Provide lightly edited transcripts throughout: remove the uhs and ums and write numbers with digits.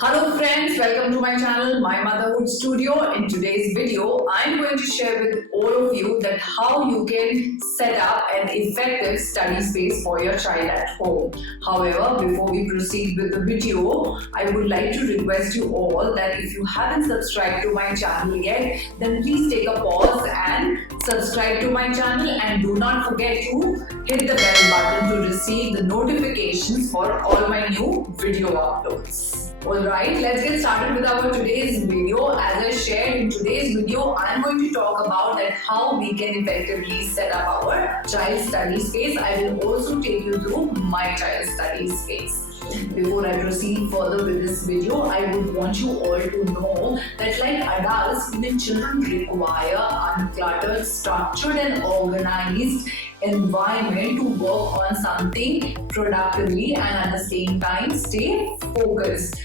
Hello friends, welcome to my channel, My Motherhood Studio. In today's video, I'm going to share with all of you that how you can set up an effective study space for your child at home. However, before we proceed with the video, I would like to request you all that if you haven't subscribed to my channel yet, then please take a pause and subscribe to my channel, and do not forget to hit the bell button to receive the notifications for all my new video uploads. Alright, let's get started with our today's video. As I shared in today's video, I'm going to talk about that how we can effectively set up our child study space. I will also take you through my child study space. Before I proceed further with this video, I would want you all to know that like adults, even children require uncluttered, structured and organized environment to work on something productively and at the same time stay focused.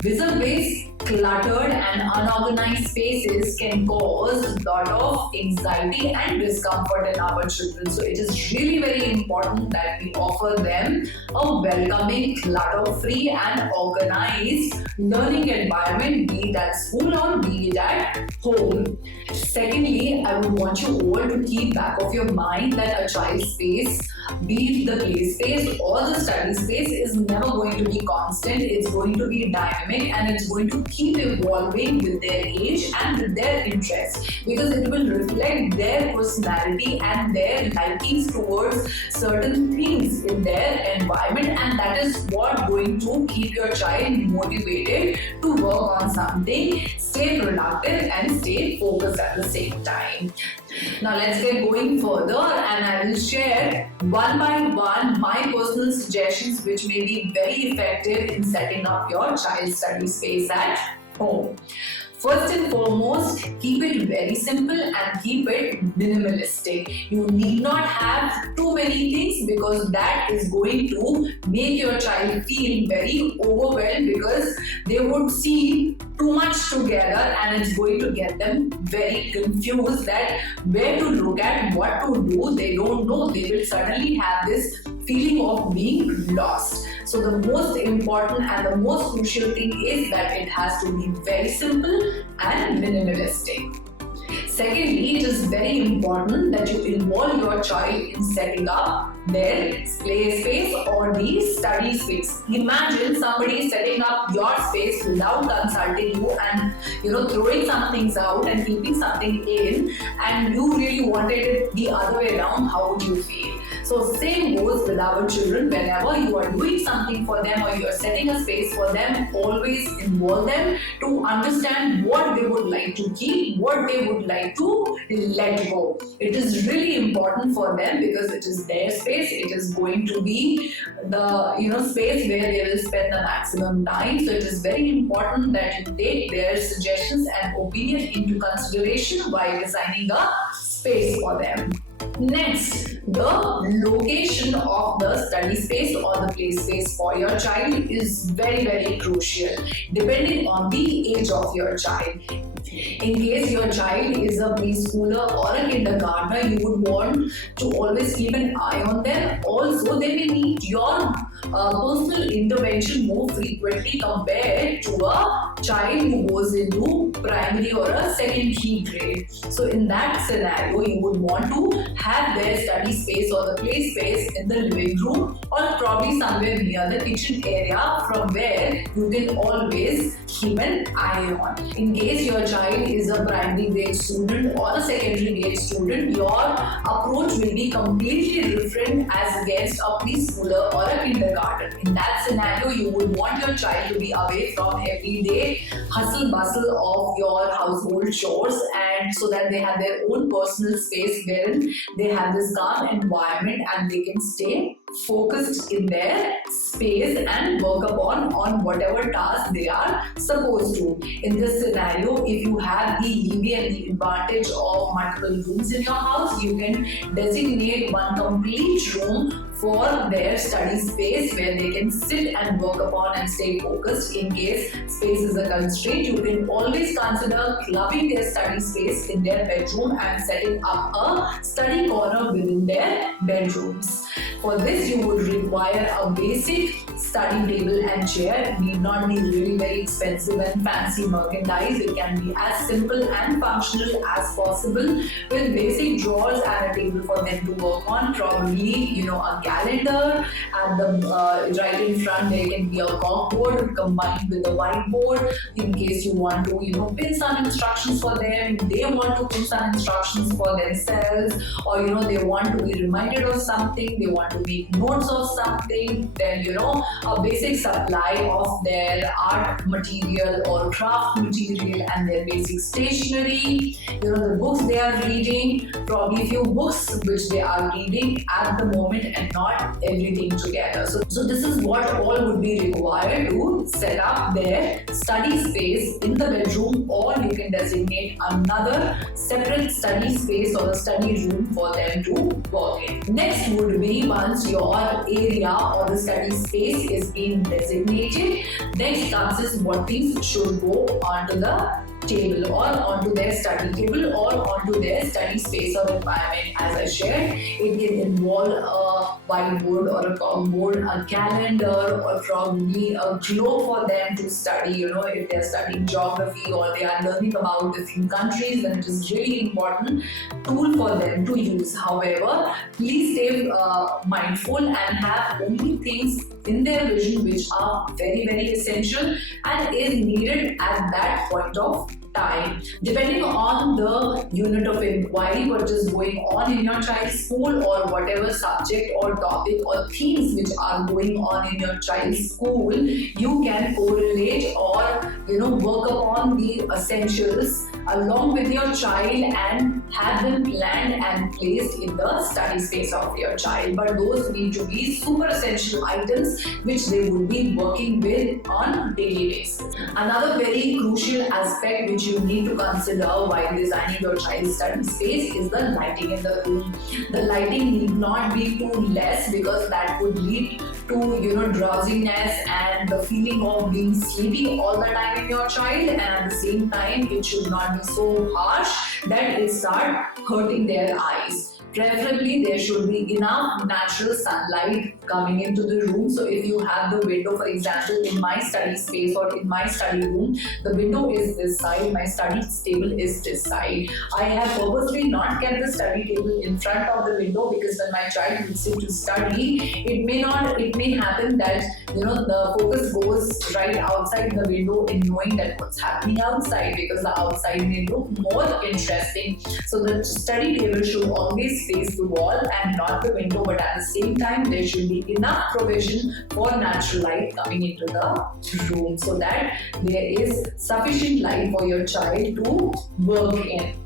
Vis-a-vis cluttered and unorganized spaces can cause a lot of anxiety and discomfort in our children. So it is really very important that we offer them a welcoming, clutter-free and organized learning environment, be it at school or be it at home. Secondly, I would want you all to keep back of your mind that a child's space, be it the play space or the study space, is never going to be constant. It's going to be dynamic and it's going to keep evolving with their age and with their interests, because it will reflect their personality and their likings towards certain things in their environment, and that is what going to keep your child motivated to work on something, stay productive and stay focused at the same time. Now let's get going further, and I will share one by one my personal suggestions which may be very effective in setting up your child study space at home. First and foremost, keep it very simple and keep it minimalistic. You need not have too many things, because that is going to make your child feel very overwhelmed, because they would see too much together and it's going to get them very confused that where to look at, what to do. They don't know. They will suddenly have this feeling of being lost. So the most important and the most crucial thing is that it has to be very simple and minimalistic. Secondly, it is very important that you involve your child in setting up their play space or the study space. Imagine somebody setting up your space without consulting you and throwing some things out and keeping something in, and you really wanted it the other way around. How would you feel? So same goes with our children. Whenever you are doing something for them or you are setting a space for them, always involve them to understand what they would like to keep, what they would like to let go. It is really important for them because it is their space. It is going to be the space where they will spend the maximum time. So it is very important that you take their suggestions and opinion into consideration while designing a space for them. Next, the location of the study space or the play space for your child is very, very crucial depending on the age of your child. In case your child is a preschooler or a kindergartner, you would want to always keep an eye on them. Also, they may need your personal intervention more frequently compared to a child who goes into primary or a secondary grade. So in that scenario, you would want to have their study space or the play space in the living room or probably somewhere near the kitchen area, from where you can always keep an eye on. In case your child is a primary grade student or a secondary grade student, your approach will be completely different as against a preschooler or a kindergarten. In that scenario, you would want your child to be away from everyday hustle bustle of your household chores, and so that they have their own personal space wherein they have this calm environment and they can stay focused in their space and work upon on whatever task they are supposed to. In this scenario, if you have the leeway and the advantage of multiple rooms in your house, you can designate one complete room for their study space where they can sit and work upon and stay focused. In case space is a constraint, you can always consider clubbing their study space in their bedroom and setting up a study corner within their bedrooms. For this, you would require a basic study table and chair. It need not be really very expensive and fancy merchandise. It can be as simple and functional as possible, with basic drawers and a table for them to work on. Probably, a calendar at the right in front. There can be a corkboard combined with a whiteboard in case you want to, pin some instructions for them. They want to pin some instructions for themselves, or they want to be reminded of something. They want to make notes of something. Then a basic supply of their art material or craft material and their basic stationery. The books they are reading, probably few books which they are reading at the moment and not everything together. So this is what all would be required to set up their study space in the bedroom, or you can designate another separate study space or a study room for them to work in. Next would be, once your area or the study space is being designated, next comes is what things should go onto the table or onto their study table or onto their study space or environment. As I shared, it can involve a whiteboard or a corkboard, a calendar, or probably a globe for them to study. If they're studying geography or they are learning about different countries, then it is really important tool for them to use. However, please stay mindful and have only things in their vision which are very, very essential and is needed at that point of time. Depending on the unit of inquiry, what is going on in your child's school, or whatever subject or topic or themes which are going on in your child's school, you can correlate or work upon the essentials along with your child and have them planned and placed in the study space of your child. But those need to be super essential items which they would be working with on daily basis. Another very crucial aspect which you need to consider while designing your child's study space is the lighting in the room. The lighting need not be too less, because that would lead to drowsiness and the feeling of being sleepy all the time in your child, and at the same time it should not be so harsh that it start hurting their eyes. Preferably, there should be enough natural sunlight coming into the room. So if you have the window, for example, in my study space or in my study room, the window is this side, my study table is this side. I have purposely not kept the study table in front of the window, because when my child will sit to study, it may happen that the focus goes right outside the window in knowing that what's happening outside, because the outside may look more interesting. So the study table should always face the wall and not the window, but at the same time there should be enough provision for natural light coming into the room, so that there is sufficient light for your child to work in,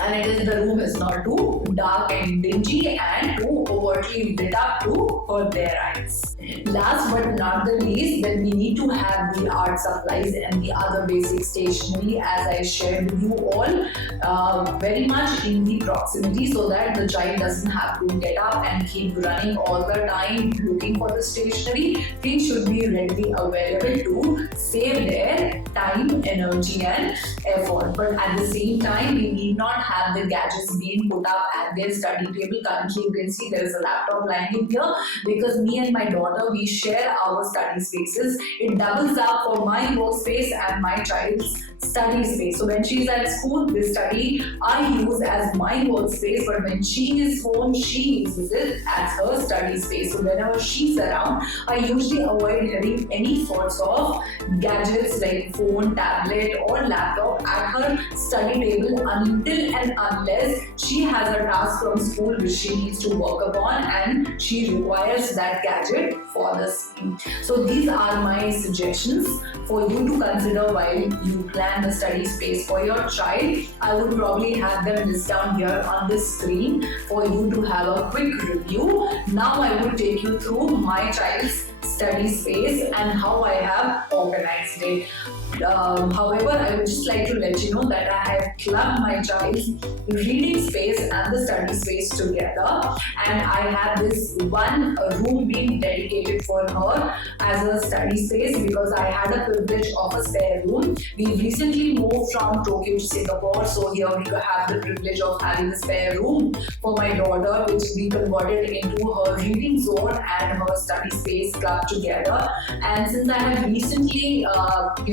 and the room is not too dark and dingy and too overtly lit up to hurt their eyes. Last but not the least, then we need to have the art supplies and the other basic stationery, as I shared with you all, very much in the proximity, so that the child doesn't have to get up and keep running all the time looking for the stationery. Things should be readily available to save their time, energy and effort. But at the same time, we need not have the gadgets being put up at their study table. Currently, you can see there is a laptop lying in here, because me and my daughter, we share our study spaces. It doubles up for my workspace and my child's study space. So when she's at school, this study I use as my workspace, but when she is home, she uses it as her study space. So whenever she's around, I usually avoid having any sorts of gadgets like phone, tablet or laptop at her study table until and unless she has a task from school which she needs to work upon and she requires that gadget for the same. So these are my suggestions for you to consider while you plan the study space for your child. I would probably have them list down here on this screen for you to have a quick review. Now I will take you through my child's study space and how I have organized it. However, I would just like to let you know that I have clubbed my child's reading space and the study space together, and I have this one room being dedicated for her as a study space because I had a privilege of a spare room. We recently moved from Tokyo to Singapore, so here we have the privilege of having a spare room for my daughter, which we converted into her reading zone and her study space club together. And since I have recently,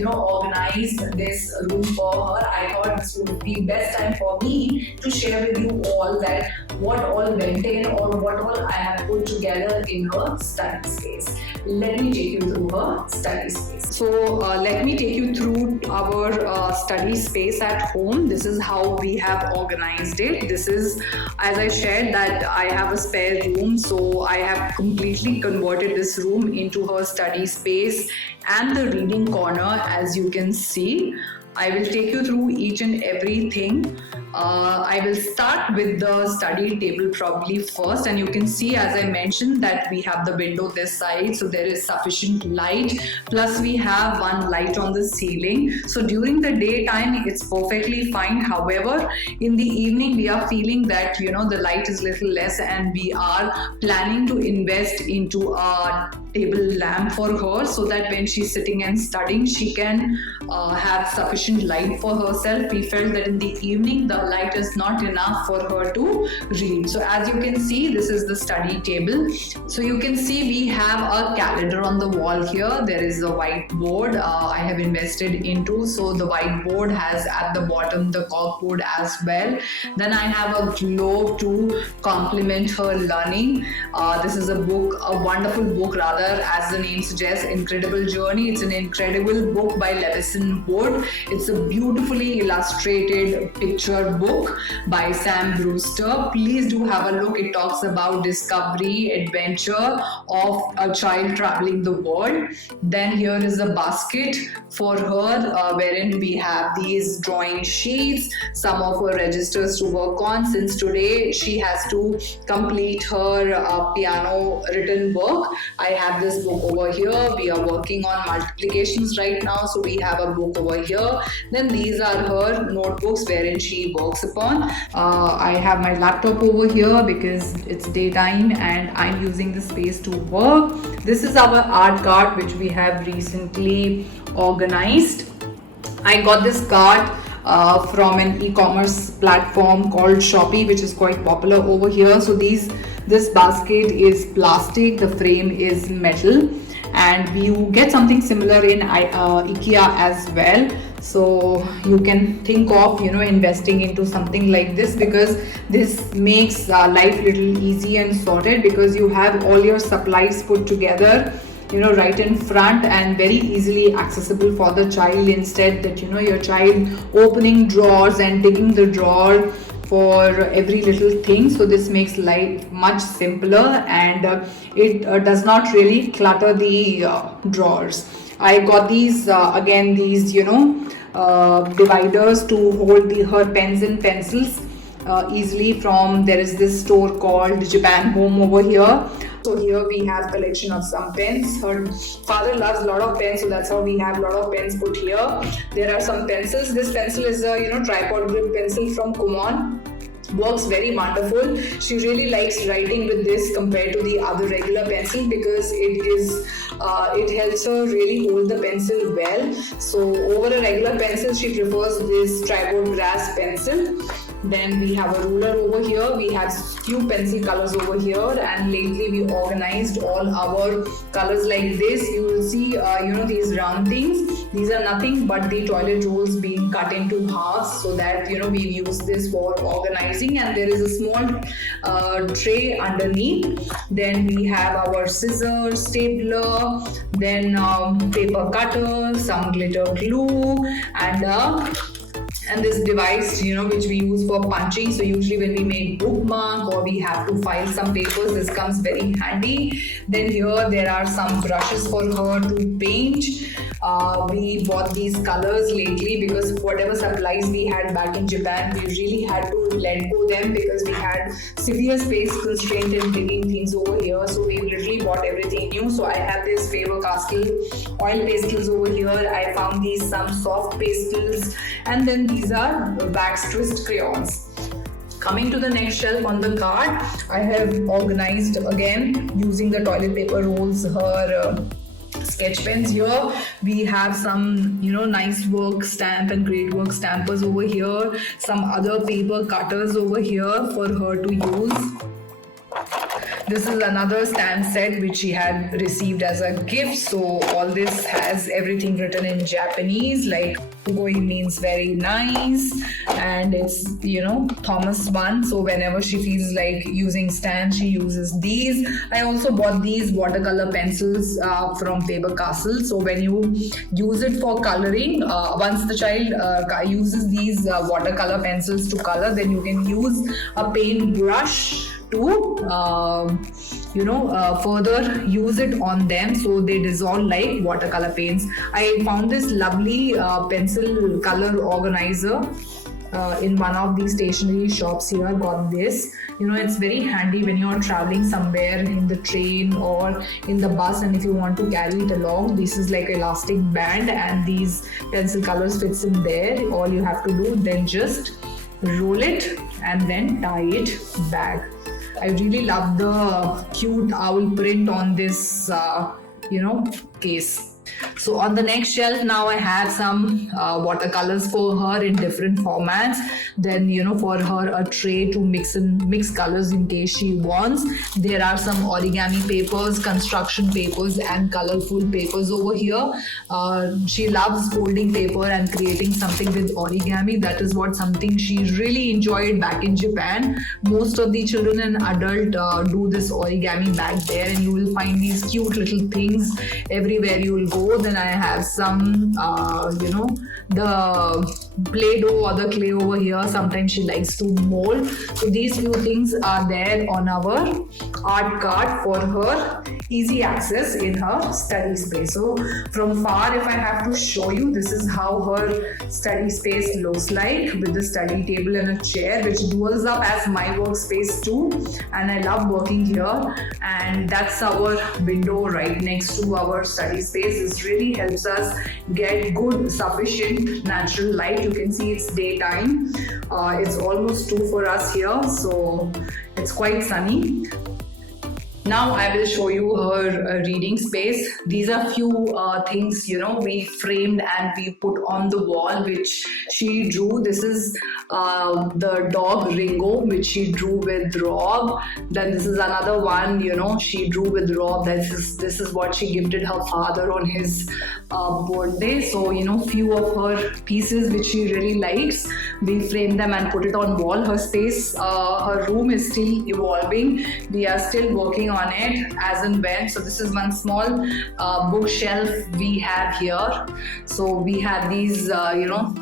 organized this room for her, I thought this would be best time for me to share with you all that what all went in or what all I have put together in her study space. Let me take you through her study space. So let me take you through our study space at home. This is how we have organized it. This is, as I shared, that I have a spare room, so I have completely converted this room into her study space and the reading corner, as you can see. I will take you through each and everything. I will start with the study table probably first, and you can see, as I mentioned, that we have the window this side, so there is sufficient light, plus we have one light on the ceiling. So during the daytime it's perfectly fine. However, in the evening we are feeling that the light is little less, and we are planning to invest into a table lamp for her, so that when she's sitting and studying she can have sufficient light for herself. We felt that in the evening the light is not enough for her to read. So as you can see, this is the study table. So you can see we have a calendar on the wall here. There is a whiteboard I have invested into, so the whiteboard has at the bottom the corkboard as well. Then I have a globe to complement her learning. This is a book, a wonderful book rather, as the name suggests, Incredible Journey. It's an incredible book by Lewison Wood. It's a beautifully illustrated picture book by Sam Brewster. Please do have a look. It talks about discovery, adventure of a child traveling the world. Then here is a basket for her wherein we have these drawing sheets, some of her registers to work on, since today she has to complete her piano written work. I have this book over here. We are working on multiplications right now, so we have a book over here. Then these are her notebooks wherein she works upon. I have my laptop over here because it's daytime and I'm using the space to work. This is our art cart which we have recently organized. I got this cart from an e-commerce platform called Shopee, which is quite popular over here. So this basket is plastic, the frame is metal, and you get something similar in IKEA as well. So you can think of investing into something like this, because this makes life little easy and sorted, because you have all your supplies put together right in front and very easily accessible for the child, instead that your child opening drawers and digging the drawer for every little thing. So this makes life much simpler, and it does not really clutter the drawers. I got these dividers to hold her pens and pencils easily from, there is this store called Japan Home over here. So here we have collection of some pens. Her father loves a lot of pens, so that's how we have a lot of pens put here. There are some pencils. This pencil is a tripod grip pencil from Kumon. Works very wonderful. She really likes writing with this compared to the other regular pencil, because it helps her really hold the pencil well. So over a regular pencil she prefers this tripod grass pencil. Then we have a ruler over here. We have few pencil colors over here, and lately we organized all our colors like this. You will see these round things. These are nothing but the toilet rolls being cut into halves, so that we use this for organizing. And there is a small tray underneath. Then we have our scissors, stapler, then paper cutter, some glitter glue, and this device which we use for punching. So usually when we make bookmark or we have to file some papers, this comes very handy. Then here there are some brushes for her to paint. We bought these colors lately because whatever supplies we had back in Japan, we really had to let go them, because we had severe space constraint in digging things over here. So we literally bought everything new. So I have this Faber-Castell oil pastels over here. I found these some soft pastels, and then these are wax twist crayons. Coming to the next shelf on the cart, I have organized again using the toilet paper rolls her sketch pens. Here we have some nice work stamp and great work stampers over here, some other paper cutters over here for her to use. This is another stand set which she had received as a gift. So all this has everything written in Japanese, like going means very nice, and it's Thomas one. So whenever she feels like using stand, she uses these. I also bought these watercolor pencils from Faber Castell. So when you use it for coloring, once the child uses these watercolor pencils to color, then you can use a paint brush to further use it on them, so they dissolve like watercolor paints. I found this lovely pencil color organizer in one of these stationery shops here. Got this. It's very handy when you're traveling somewhere in the train or in the bus, and if you want to carry it along, this is like elastic band and these pencil colors fits in there. All you have to do then just roll it and then tie it back. I really love the cute owl print on this case. So on the next shelf now I have some watercolors for her in different formats. Then for her a tray to mix colors in case she wants. There are some origami papers, construction papers and colorful papers over here. She loves folding paper and creating something with origami. That is something she really enjoyed back in Japan. Most of the children and adult do this origami back there, and you will find these cute little things everywhere you will go. Then I have some the Play-Doh or the clay over here. Sometimes she likes to mold. So these few things are there on our art card for her easy access in her study space. So from far, if I have to show you, this is how her study space looks like, with the study table and a chair, which duals up as my workspace too. And I love working here, and that's our window right next to our study space. This really helps us get good sufficient natural light. You can see it's daytime. It's almost 2 for us here, so it's quite sunny. Now I will show you her reading space. These are few things we framed and we put on the wall, which she drew. This is the dog Ringo, which she drew with Rob. Then this is another one she drew with Rob. This is what she gifted her father on his birthday. So few of her pieces which she really likes, we framed them and put it on wall. Her space, her room is still evolving. We are still working on it as and when. So this is one small bookshelf we have here. So we have these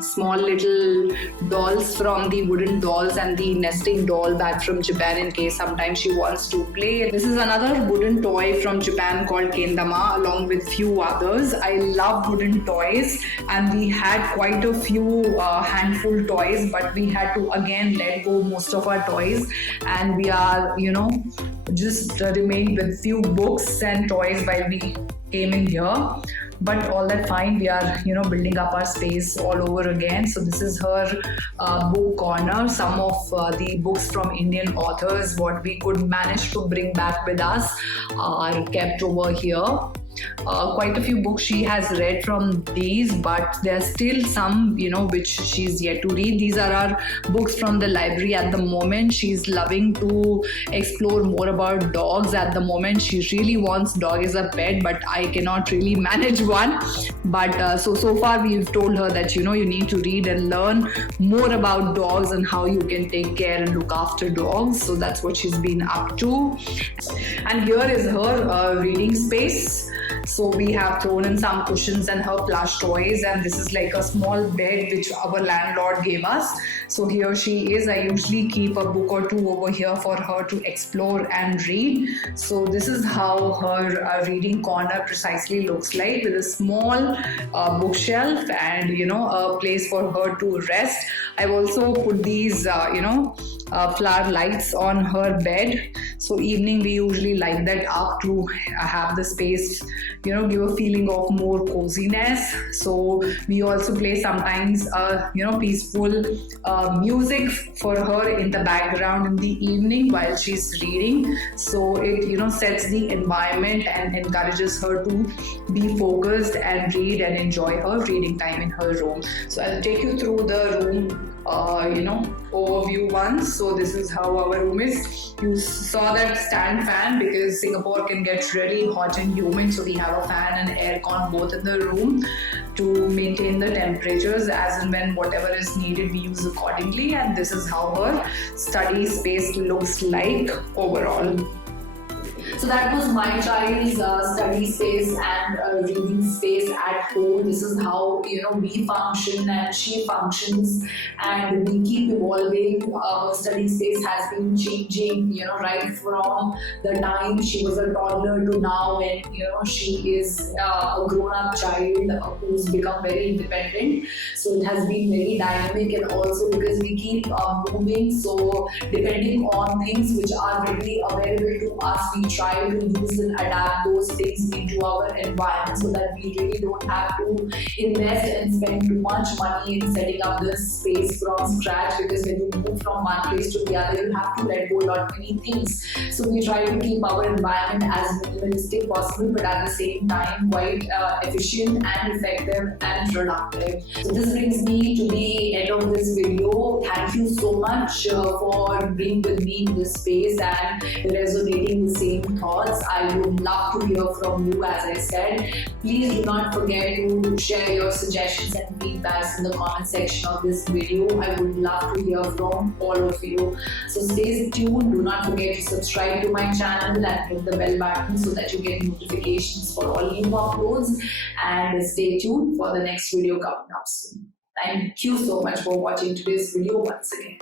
small little dolls from the wooden dolls and the nesting doll back from Japan, in case sometimes she wants to play. This is another wooden toy from Japan called kendama, along with few others. I love wooden toys, and we had quite a few handful toys, but we had to again let go most of our toys, and we are just remained with few books and toys while we came in here. But all that fine, we are building up our space all over again. So this is her book corner. Some of the books from Indian authors what we could manage to bring back with us are kept over here. Quite a few books she has read from these, but there's still some which she's yet to read. These are our books from the library at the moment. She's loving to explore more about dogs at the moment. She really wants dog as a pet, but I cannot really manage one. But so far we've told her that you need to read and learn more about dogs and how you can take care and look after dogs. So that's what she's been up to. And here is her reading space. So we have thrown in some cushions and her plush toys, and this is like a small bed which our landlord gave us. So here she is. I usually keep a book or two over here for her to explore and read. So this is how her reading corner precisely looks like, with a small bookshelf and a place for her to rest. I've also put these flower lights on her bed. So evening we usually light that up to have the space give a feeling of more coziness. So we also play sometimes peaceful music for her in the background in the evening while she's reading. So it sets the environment and encourages her to be focused and read and enjoy her reading time in her room. So I'll take you through the room overview once. So this is how our room is. You saw that stand fan because Singapore can get really hot and humid, so we have a fan and aircon both in the room to maintain the temperatures as and when whatever is needed we use accordingly. And this is how her study space looks like overall. So that was my child's study space and reading space at home. This is how we function and she functions, and we keep evolving. Our study space has been changing, right from the time she was a toddler to now, when she is a grown-up child who's become very independent. So it has been very dynamic, and also because we keep moving, so depending on things which are readily available to us, we try to use and adapt those things into our environment so that we really don't have to invest and spend too much money in setting up this space from scratch, because when you move from one place to the other, you have to let go a lot many things. So we try to keep our environment as minimalistic possible, but at the same time quite efficient and effective and productive. So this brings me to the end of this video. Thank you so much for being with me in this space and resonating the same thoughts. I would love to hear from you. As I said, please do not forget to share your suggestions and feedbacks in the comment section of this video. I would love to hear from all of you. So stay tuned. Do not forget to subscribe to my channel and hit the bell button so that you get notifications for all new uploads. And stay tuned for the next video coming up soon. Thank you so much for watching today's video once again.